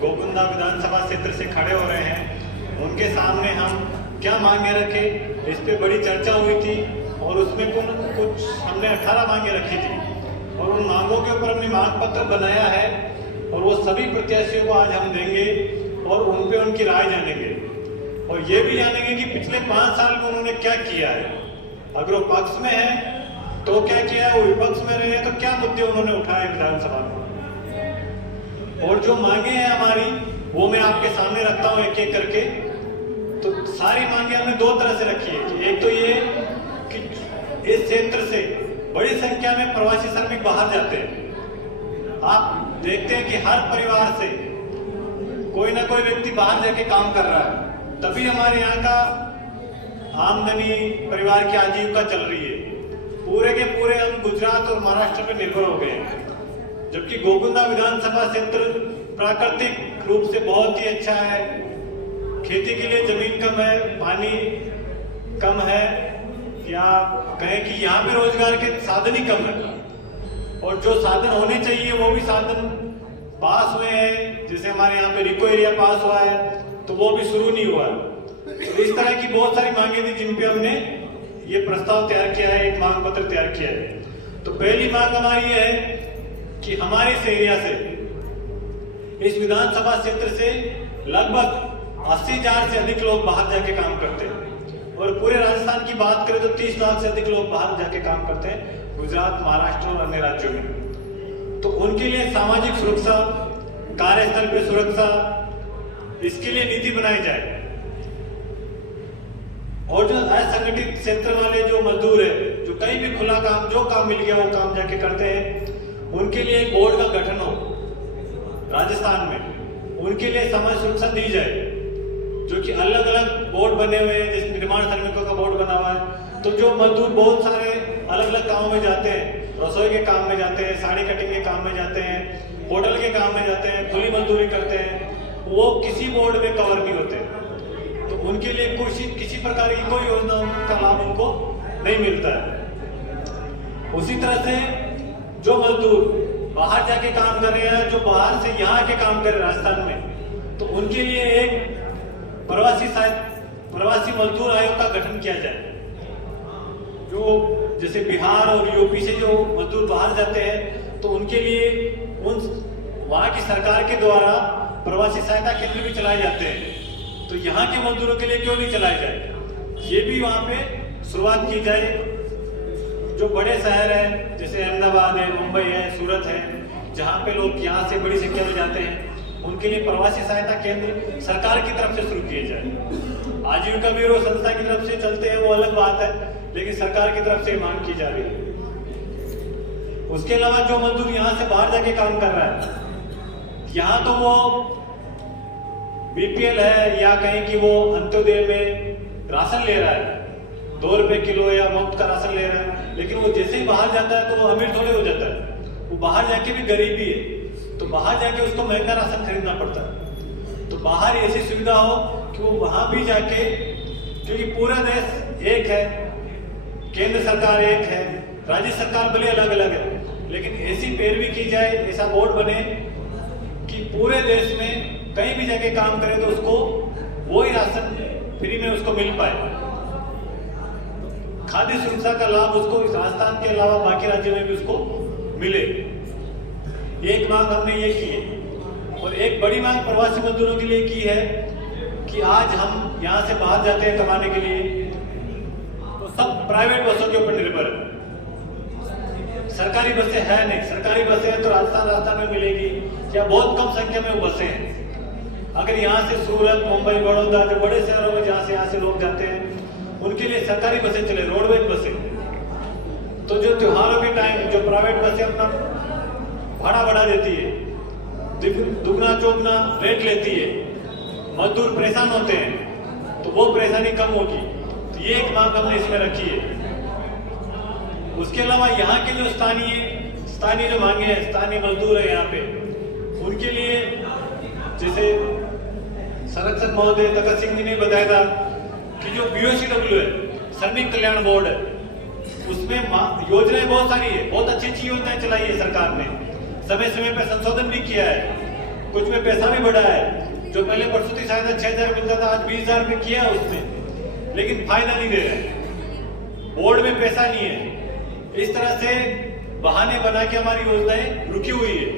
गोकुंदा विधानसभा क्षेत्र से खड़े हो रहे हैं, उनके सामने हम क्या मांगे रखे, इस पे बड़ी चर्चा हुई थी और उसमें कुछ हमने 18 मांगे रखी थी और उन मांगों के ऊपर हमने मांग पत्र बनाया है और वो सभी प्रत्याशियों को आज हम देंगे और उन पे उनकी राय जानेंगे और ये भी जानेंगे कि पिछले 5 साल में उन्होंने क्या किया है। अगर वो पक्ष में है तो क्या किया है, वो विपक्ष में रहे तो क्या मुद्दे उन्होंने उठाए विधानसभा में। और जो मांगे हैं हमारी वो मैं आपके सामने रखता हूँ एक एक करके। तो सारी मांगे हमने 2 तरह से रखी है कि एक तो ये कि इस क्षेत्र से बड़ी संख्या में प्रवासी श्रमिक बाहर जाते हैं। आप देखते हैं कि हर परिवार से कोई ना कोई व्यक्ति बाहर जाके काम कर रहा है, तभी हमारे यहाँ का आमदनी, परिवार की आजीविका चल रही है। पूरे के पूरे हम गुजरात और महाराष्ट्र पर निर्भर हो गए हैं, जबकि गोकुंदा विधानसभा क्षेत्र प्राकृतिक रूप से बहुत ही अच्छा है। खेती के लिए जमीन कम है, पानी कम है, या कहें कि यहाँ पे रोजगार के साधन ही कम है और जो साधन होने चाहिए वो भी साधन पास हुए हैं। जैसे हमारे यहाँ पे रिको एरिया पास हुआ है तो वो भी शुरू नहीं हुआ। तो इस तरह की बहुत सारी मांगे थी जिन पे हमने ये प्रस्ताव तैयार किया है, एक मांग पत्र तैयार किया है। तो पहली मांग हमारी ये है कि हमारे इस एरिया से, इस विधानसभा क्षेत्र से लगभग 80,000 से अधिक लोग बाहर जाके काम करते हैं और पूरे राजस्थान की बात करें तो 30 लाख से अधिक लोग बाहर जाके काम करते हैं, गुजरात, महाराष्ट्र और अन्य राज्यों में। तो उनके लिए सामाजिक सुरक्षा, कार्यस्थल पे सुरक्षा, इसके लिए नीति बनाई जाए। और जो असंगठित क्षेत्र वाले जो मजदूर है, जो कहीं भी खुला काम, जो काम मिल गया वो काम जाके करते हैं, उनके लिए एक बोर्ड का गठन हो राजस्थान में, उनके लिए समाज सुरक्षा दी जाए, जो कि अलग अलग बोर्ड बने हुए हैं। जैसे निर्माण श्रमिकों का बोर्ड बना हुआ है, तो जो मजदूर बहुत सारे अलग अलग कामों में जाते हैं, रसोई के काम में जाते हैं, साड़ी कटिंग के काम में जाते हैं, होटल के काम में जाते हैं, खुली मजदूरी करते हैं, वो किसी बोर्ड में कवर नहीं होते। तो उनके लिए किसी प्रकार की कोई योजना का लाभ उनको नहीं मिलता है। उसी तरह से जो मजदूर बाहर जाके काम कर रहे हैं, जो बाहर से यहाँ आके काम कर रहे हैं राजस्थान में, तो उनके लिए एक प्रवासी मजदूर आयोग का गठन किया जाए। जो जैसे बिहार और यूपी से जो मजदूर बाहर जाते हैं तो उनके लिए वहाँ की सरकार के द्वारा प्रवासी सहायता केंद्र भी चलाए जाते हैं, तो यहाँ के मजदूरों के लिए क्यों नहीं चलाए जाए, ये भी वहाँ पे शुरुआत की जाए। जो बड़े शहर हैं जैसे अहमदाबाद है, मुंबई है, सूरत है, जहाँ पे लोग यहाँ से बड़ी संख्या में जाते हैं, उनके लिए प्रवासी सहायता केंद्र सरकार की तरफ से शुरू किए जाए। आजीविका ब्यूरो संस्था की तरफ से चलते हैं वो अलग बात है, लेकिन सरकार की तरफ से मांग की जा रही है। उसके अलावा जो मजदूर यहाँ से बाहर जाके काम कर रहा है, यहाँ तो वो बीपीएल है या कहें कि वो अंत्योदय में राशन ले रहा है, 2 रुपए किलो या मुफ्त का राशन ले रहा है, लेकिन वो जैसे ही बाहर जाता है तो वो अमीर थोड़े हो जाता है, वो बाहर जाके भी गरीबी है, तो बाहर जाके उसको महंगा राशन खरीदना पड़ता है। तो बाहर ऐसी सुविधा हो कि वो वहां भी जाके, क्योंकि पूरा देश एक है, केंद्र सरकार एक है, राज्य सरकार भले अलग अलग है, लेकिन ऐसी पैरवी की जाए, ऐसा बोर्ड बने कि पूरे देश में कहीं भी जाके काम करे तो उसको वही राशन फ्री में उसको मिल पाए। खाद्य सुरक्षा का लाभ उसको इस राजस्थान के अलावा बाकी राज्यों में भी उसको मिले। एक मांग हमने ये की है। और एक बड़ी मांग प्रवासी मजदूरों के लिए की है कि आज हम यहाँ से बाहर जाते हैं कमाने के लिए, तो सब प्राइवेट बसों के ऊपर निर्भर है। सरकारी बसें है नहीं, सरकारी बसें तो राजस्थान में मिलेगी या बहुत कम संख्या में वो बसें हैं। अगर यहाँ से सूरत, मुंबई, बड़ौदा, जो बड़े शहरों में जहाँ से यहाँ से लोग जाते हैं, उनके लिए सरकारी बसें चले, रोडवेज बसें। तो जो त्योहारों के टाइम जो प्राइवेट बसें अपना भाड़ा बढ़ा देती है, दुगना चौगना रेट लेती है, मजदूर परेशान होते हैं, तो वो परेशानी कम होगी। तो ये एक मांग हमने इसमें रखी है। उसके अलावा यहाँ के जो स्थानीय जो मांगे हैं, स्थानीय मजदूर है यहाँ पे, उनके लिए जैसे संरक्षक महोदय तखत सिंह जी ने बताया था कि जो BOCW है, श्रमिक कल्याण बोर्ड है, उसमें योजनाएं बहुत सारी है, बहुत अच्छी अच्छी योजनाएं चलाई है सरकार ने, समय समय पर संशोधन भी किया है। कुछ में पैसा भी बढ़ा है। जो पहले प्रसूति सहायता 6,000 मिलता था, आज 20,000 में किया उसने, लेकिन फायदा नहीं दे रहे। बोर्ड में पैसा नहीं है। इस तरह से बहाने बना के हमारी योजनाएं रुकी हुई है।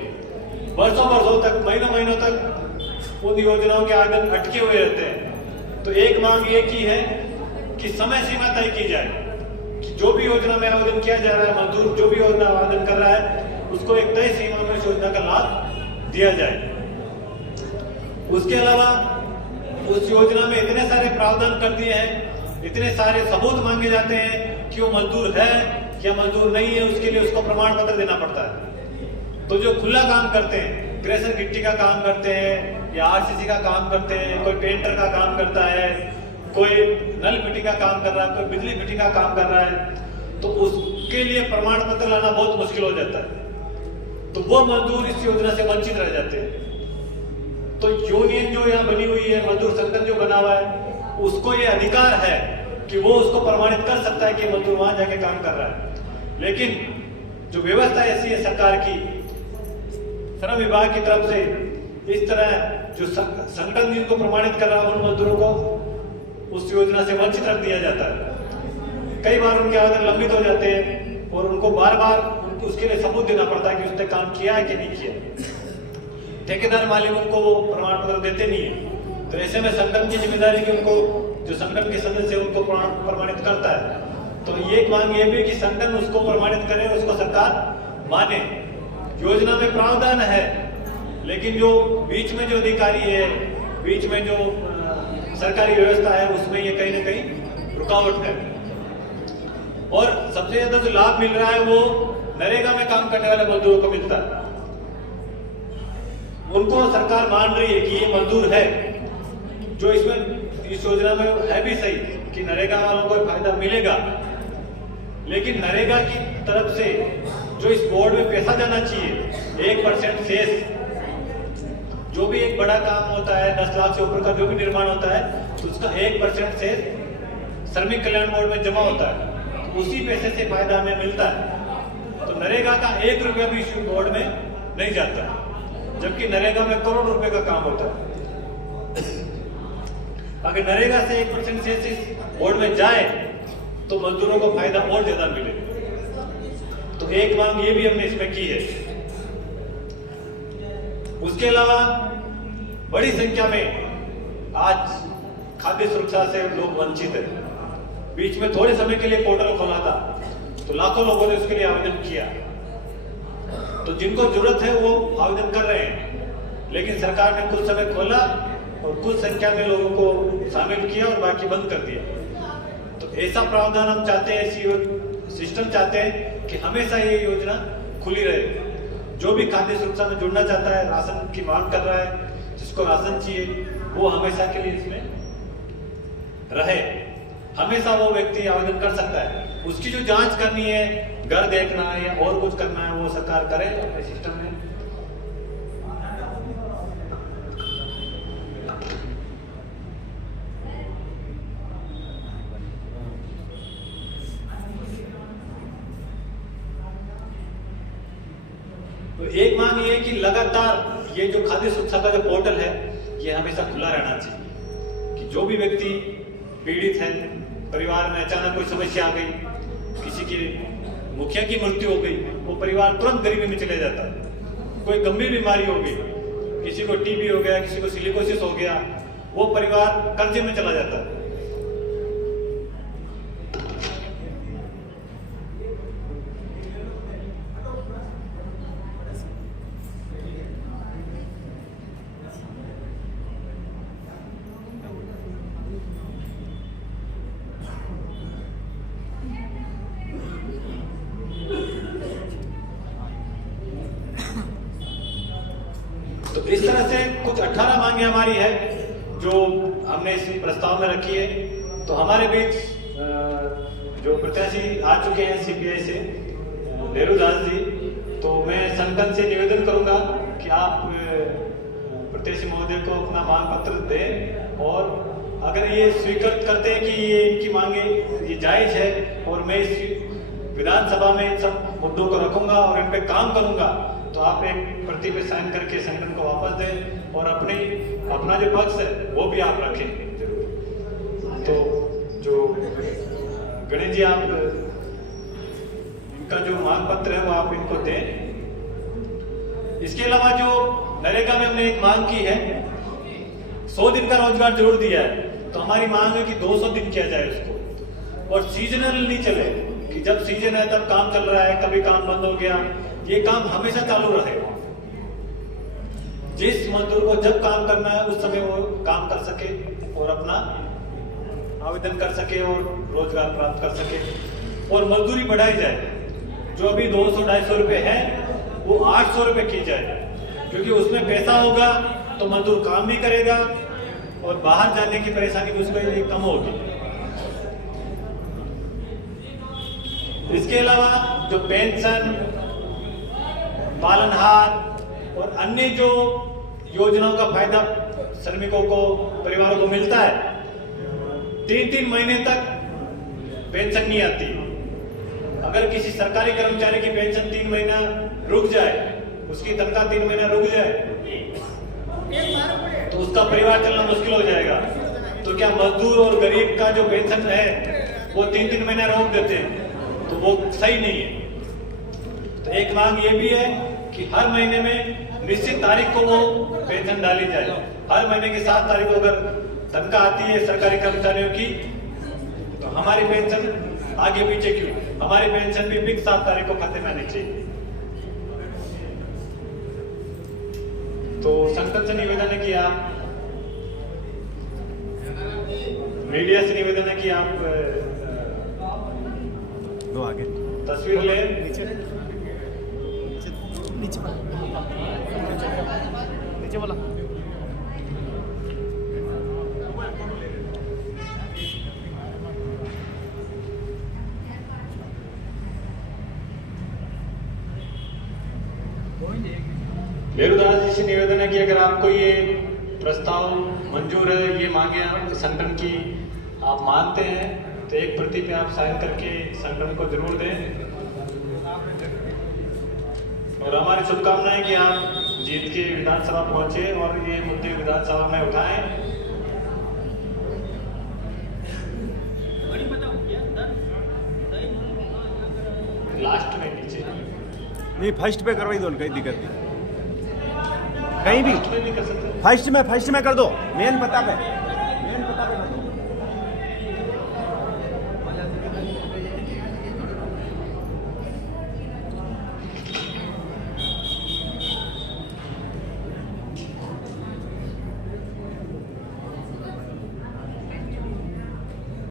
वर्षों तक, महीनों तक उन योजनाओं के आवेदन अटके हुए रहते हैं। तो एक मांग ये की है कि समय सीमा तय की जाए कि जो भी योजना में आवेदन किया जा रहा है, मजदूर जो भी योजना आवेदन कर रहा है, उसको एक तय सीमा में उस योजना का लाभ दिया जाए। उसके अलावा उस योजना में इतने सारे प्रावधान कर दिए हैं, इतने सारे सबूत मांगे जाते हैं कि वो मजदूर है या मजदूर नहीं है, उसके लिए उसको प्रमाण पत्र देना पड़ता है। तो जो खुला काम करते हैं, क्रेशर गिट्टी का काम करते हैं या आरसीसी का काम करते हैं, कोई पेंटर का काम करता है, कोई नल फिटिंग का काम कर रहा है, कोई बिजली फिटिंग का काम कर रहा है, तो उसके लिए प्रमाण पत्र लाना बहुत मुश्किल हो जाता है। तो वो मजदूर इस योजना से वंचित रह जाते हैं। तो यूनियन जो यहाँ बनी हुई है, मजदूर संगठन जो बना हुआ है, उसको ये अधिकार है कि वो उसको प्रमाणित कर सकता है कि मजदूर वहां जाके काम कर रहा है। लेकिन जो व्यवस्था ऐसी है सरकार की, श्रम विभाग की तरफ से, इस तरह जो संगठन जिनको प्रमाणित कर रहा है, उन मजदूरों को उस योजना से वंचित रख दिया जाता है। कई बार उनके आवेदन लंबित हो जाते हैं और उनको बार बार उसके लिए सबूत देना पड़ता है कि उसने काम किया है कि नहीं किया। ठेकेदार मालिक उनको वो प्रमाण पत्र देते नहीं है। तो ऐसे में संगठन की जिम्मेदारी की उनको, जो संगठन के सदस्य उनको प्रमाणित करता है। तो ये मांग ये भी कि संगठन उसको प्रमाणित करे, उसको सरकार माने। योजना में प्रावधान है, लेकिन जो बीच में जो अधिकारी है, बीच में जो सरकारी व्यवस्था है, उसमें ये कहीं ना कहीं रुकावट है। और सबसे ज्यादा जो लाभ मिल रहा है वो नरेगा में काम करने वाले मजदूरों को मिलता है। उनको सरकार मान रही है कि ये मजदूर है, जो इसमें इस योजना में है भी सही कि नरेगा वालों को फायदा मिलेगा, लेकिन नरेगा की तरफ से जो इस बोर्ड में पैसा जाना चाहिए, 1% शेष, जो भी एक बड़ा काम होता है, 10 लाख से ऊपर का जो भी निर्माण होता है, तो उसका 1% शेष श्रमिक कल्याण बोर्ड में जमा होता है। उसी पैसे से फायदा हमें मिलता है। तो नरेगा का 1 रुपया भी इस बोर्ड में नहीं जाता, जबकि नरेगा में करोड़ रुपए का काम होता है। अगर नरेगा से 1% शेष इस बोर्ड में जाए तो मजदूरों को फायदा और ज्यादा मिलेगा। तो एक मांग ये भी हमने इसमें की है। उसके अलावा बड़ी संख्या में आज खाद्य सुरक्षा से लोग वंचित हैं। बीच में थोड़े समय के लिए पोर्टल खोला था, तो लाखों लोगों ने उसके लिए आवेदन किया। तो जिनको जरूरत है वो आवेदन कर रहे हैं, लेकिन सरकार ने कुछ समय खोला और कुछ संख्या में लोगों को शामिल किया और बाकी बंद कर दिया। तो ऐसा प्रावधान हम चाहते हैं, ऐसी सिस्टम चाहते हैं कि हमेशा ये योजना खुली रहे। जो भी खाद्य सुरक्षा में जुड़ना चाहता है, राशन की मांग कर रहा है, जिसको राशन चाहिए, वो हमेशा के लिए इसमें रहे। हमेशा वो व्यक्ति आवेदन कर सकता है। उसकी जो जांच करनी है, घर देखना है या और कुछ करना है, वो सरकार करे अपने सिस्टम में। तो एक मांग ये है कि लगातार ये जो खाद्य सुरक्षा का जो पोर्टल है, ये हमेशा खुला रहना चाहिए कि जो भी व्यक्ति पीड़ित है, परिवार में अचानक कोई समस्या आ गई, किसी की मुखिया की मृत्यु हो गई, वो परिवार तुरंत गरीबी में चले जाता है। कोई गंभीर बीमारी हो गई, किसी को टीबी हो गया, किसी को सिलिकोसिस हो गया, वो परिवार कर्जे में चला जाता है। तो इस तरह से कुछ 18 मांगे हमारी है जो हमने इस प्रस्ताव में रखी है। तो हमारे बीच जो प्रत्याशी आ चुके हैं सीपीआई से, नेहरू दास जी, तो मैं संगठन से निवेदन करूंगा कि आप प्रत्याशी महोदय को अपना मांग पत्र दें, और अगर ये स्वीकृत करते हैं कि ये इनकी मांगे ये जायज है और मैं इस विधानसभा में इन सब मुद्दों को रखूंगा और इन पे काम करूंगा, तो आप एक प्रति पे साइन करके संगठन को वापस दें और अपना जो पक्ष है वो भी आप रखें जरूर। तो जो गणेश जी, आप इनका जो मांग पत्र है वो आप इनको दें। इसके अलावा जो नरेगा में हमने एक मांग की है, 100 दिन का रोजगार जरूर दिया है, तो हमारी मांग है कि 200 दिन किया जाए उसको, और सीजनल नहीं चले कि जब सीजन है तब काम चल रहा है, कभी काम बंद हो गया। ये काम हमेशा चालू रहे। जिस मजदूर को जब काम करना है उस समय वो काम कर सके और अपना आवेदन कर सके और रोजगार प्राप्त कर सके, और मजदूरी बढ़ाई जाए। जो अभी 200-250 रुपए है वो 800 रुपए की जाए, क्योंकि उसमें पैसा होगा तो मजदूर काम भी करेगा और बाहर जाने की परेशानी भी उसको ये कम होगी। इसके अलावा जो पेंशन, पालनहार और अन्य जो योजनाओं का फायदा श्रमिकों को, परिवारों को मिलता है, 3-3 महीने तक पेंशन नहीं आती। अगर किसी सरकारी कर्मचारी की पेंशन 3 महीना रुक जाए, उसकी तनख्वाह 3 महीना रुक जाए, तो उसका परिवार चलना मुश्किल हो जाएगा। तो क्या मजदूर और गरीब का जो पेंशन है वो 3-3 महीना रोक देते हैं, तो वो सही नहीं है। तो एक मांग ये भी है कि हर महीने में निश्चित तारीख को वो पेंशन डाली जाए। हर महीने की 7 तारीख को अगर तनख्वाह आती है सरकारी कर्मचारियों की, तो हमारी पेंशन आगे पीछे क्यों, हमारी पेंशन भी फिक्स 7 तारीख को खाते में आनी चाहिए। तो संगठन से निवेदन है कि आप, मीडिया से निवेदन है कि आप आगे तस्वीर ले, नीचे वाला। नेहरूदास जी से निवेदन है कि अगर आपको ये प्रस्ताव मंजूर है, ये मांगे संगठन की आप मानते हैं, तो एक प्रति पे आप साइन करके संगठन को जरूर दें। और हमारी शुभकामनाएं कि आप जीत के विधानसभा पहुंचे और ये मुद्दे विधानसभा में उठाएं। लास्ट में नीचे नहीं, फर्स्ट पे करवाई दो, कोई दिक्कत नहीं, कहीं भी लास्ट में कर सकते हैं। फर्स्ट में कर दो, मेन पता पे।